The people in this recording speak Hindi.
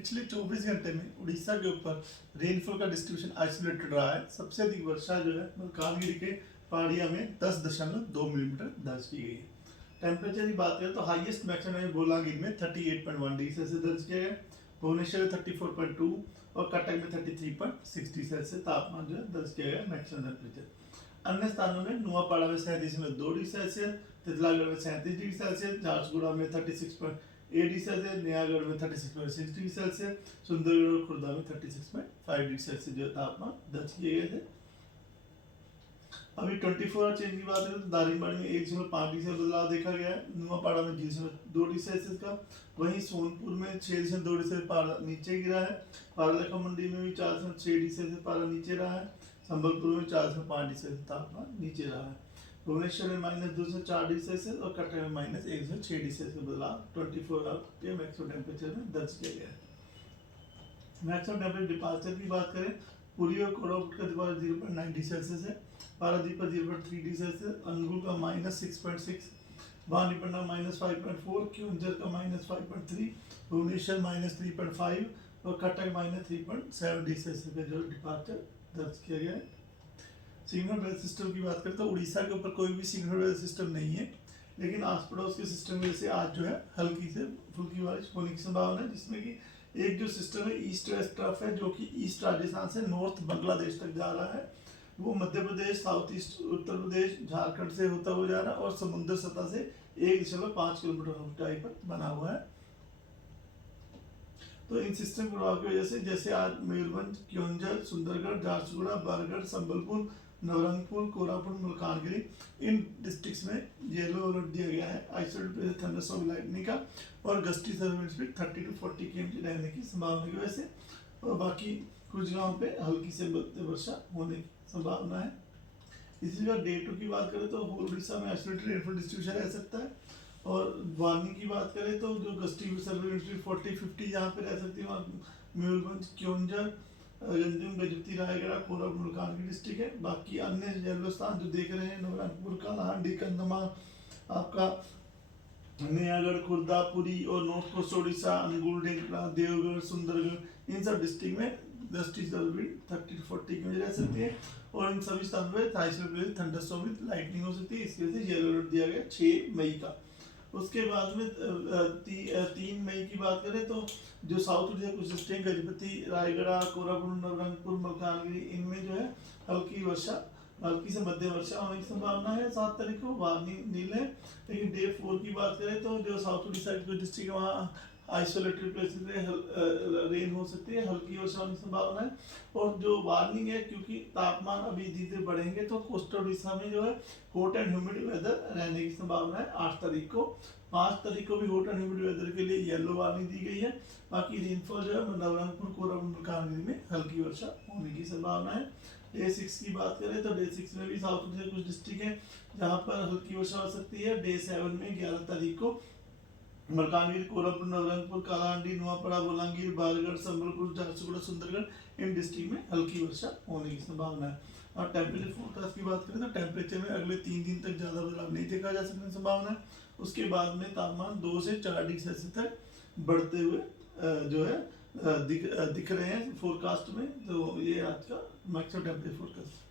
पिछले 24 घंटे में उड़ीसा के ऊपर रेनफॉल का डिस्ट्रीब्यूशन आइसोलेटेड रहा है। सबसे अधिक वर्षा जो है मलकानगिरी के पहाड़िया में 10.2 मिलीमीटर दर्ज की गई है। टेम्परेचर की बात करें तो हाईएस्ट मैक्सिमम बोलांगीर में 38.1 डिग्री सेल्सियस दर्ज किया गया, भुवनेश्वर में 34.2 और कटक में 33.6 डिग्री सेल्सियस तापमान जो है दर्ज किया गया मैक्सिमम टेम्परेचर। अन्य स्थानों में नुआपाड़ा में 37.2 डिग्री सेल्सियस, तितलागढ़ में 37 डिग्री सेल्सियस, झारसुगुड़ा में 36.8 डिग्री सेल्सियस, नयागढ़ में 36.6 डिग्री सेल्सियस, सुंदरगढ़ और खुर्दा में 36.5 डिग्री सेल्सियस जो तापमान दर्ज किए गए थे। अभी 24 आवर चेंज की बात करें तो दारिंगबाड़ी में 1.5 डिग्री से बदलाव देखा गया है, नुआपाड़ा में 0.2 डिग्री सेल्सियस का, वहीं सोनपुर में 6.2 डिग्री सेल्सियस पारा नीचे गिरा है, पारालेखा मंडी में भी 4.6 डिग्री सेल्सियस पारा नीचे रहा है, संबलपुर में 4.5 डिग्री सेल्सियस तापमान नीचे रहा है, भुवनेश्वर में -2 से 4 डिग्री सेल्सियस और कटक में -1 से 6 डिग्री सेल्सियस बदलाव 24 आवर के मैक्सिमम टेम्परेचर में दर्ज किया गया है। मैक्सिमम टेम्परेचर डिपार्चर की बात करें, पुरी और कोरापुट का डिपार्चर 0.9 डिग्री सेल्सियस है, पारादीप का 0.3 डिग्री सेल्सियस, अनुगुल का -6.6, वानीपन्ना -5.4, क्योंझर का -5.3, भुवनेश्वर -3.5 और कटक -3.7 डिग्री सेल्सियस का जो डिपार्चर दर्ज किया गया है। सिग्नल वेदर सिस्टम की बात करें तो उड़ीसा के ऊपर कोई भी सिग्नल वेदर सिस्टम नहीं है, लेकिन आस पड़ोस के सिस्टम में से आज जो है हल्की से फुल्की बारिश होने की संभावना है, जिसमें कि एक जो सिस्टम है ईस्ट वेस्ट तरफ है जो कि ईस्ट राजस्थान से नॉर्थ बांग्लादेश तक जा रहा है, वो मध्य प्रदेश, साउथ ईस्ट उत्तर प्रदेश, झारखंड से होता हुआ जा रहा है और समुद्र सतह से 1.5 किलोमीटर ऊंचाई पर बना हुआ है। तो इन सिस्टम प्रभाव की वजह से जैसे आज मयूरभंज, क्योंझर, सुंदरगढ़, झारसुगुड़ा, बरगढ़, संबलपुर, नवरंगपुर, कोरापुट, मलकानगिरी इन डिस्ट्रिक्ट्स में येलो अलर्ट दिया गया है आइसोलेटेड थंडरस्टॉर्म लाइटनिंग का, और gusty surveillance speed 30 to 40 km रहने की संभावना की वजह से, और बाकी कुछ गाँव पे हल्की से मध्यम वर्षा होने की संभावना है। इसी तरह डे 2 की बात करें तो होल उड़ीसा में आइसोलेटेड रेनफॉल डिस्ट्रीब्यूशन रह सकता है, और वार्निंग की बात करें तो जो गस्टी सर्विलेंस स्पीड 40-50 जहाँ पे रह सकती है वहाँ मयूरभंज, क्योंझर, रंजन, गजपति, रायगढ़, कोरापुट, मलकानगिरी डिस्ट्रिक्ट है। बाकी अन्य येलो स्थान जो देख रहे हैं नवरंगपुर, कालाहांडी, कंधमाल, आपका नयागढ़, खुर्दा, पुरी और नॉर्थ कोस्ट उड़ीसा, अनुगुल, ढेंकड़ा, देवगढ़, सुंदरगढ़ इन सब डिस्ट्रिक्ट में गस्टी सर्विलेंस 30 to 40 km रह सकती है, और इन सभी स्थानों पर आइसोलेटेड थंडरस्टॉर्म विद लाइटनिंग हो सकती है। इसकी वजह से येलो अलर्ट दिया गया 6 मई का। उसके बाद में 3 मई की बात करें तो जो साउथ उड़ीसा कुछ डिस्ट्रिक्ट गजपति, रायगढ़, कोरापुट, नवरंगपुर, मलकानगिरी इनमें जो है हल्की वर्षा, हल्की से मध्यम वर्षा होने की संभावना है 7 तारीख को, वार्निंग नील है। लेकिन डे 4 की बात करें तो जो साउथ उड़ीसा के कुछ डिस्ट्रिक्ट है वहाँ आइसोलेटेड प्लेसेस में रेन हो सकती है, हल्की वर्षा होने की संभावना है। और जो वार्निंग है क्योंकि तापमान अभी धीरे धीरे बढ़ेंगे तो कोस्टल उड़ीसा में जो है हॉट एंड ह्यूमिड वेदर रहने की संभावना है 8 तारीख को। 5 तारीख को भी हॉट एंड ह्यूमिड वेदर के लिए येलो वार्निंग दी गई है। बाकी रेनफॉल जो है नवरंगपुर, कोरापुट, मलकानगिरी में हल्की वर्षा होने की संभावना है। डे 6 की बात करें तो डे 6 में भी साउथ उड़ीसा कुछ डिस्ट्रिक्ट है जहाँ पर हल्की वर्षा हो सकती है। डे 7 में 11 तारीख को मलकानगिरी, कोरापुट, नवरंगपुर, कालाहांडी, नुआपड़ा, बोलांगीर, बारगढ़, संबलपुर, झारसुगुड़ा, सुंदरगढ़ इन डिस्ट्रिक्ट में हल्की वर्षा होने की संभावना है। और टेम्परेचर फोरकास्ट की बात करें तो टेम्परेचर में अगले 3 दिन तक ज़्यादा बदलाव नहीं देखा जा सकने की संभावना है। उसके बाद में तापमान 2 से 4 डिग्री सेल्सियस तक बढ़ते हुए जो है दिख रहे हैं फोरकास्ट में। तो ये आज का मैक्सिमम टेम्परेचर फोरकास्ट।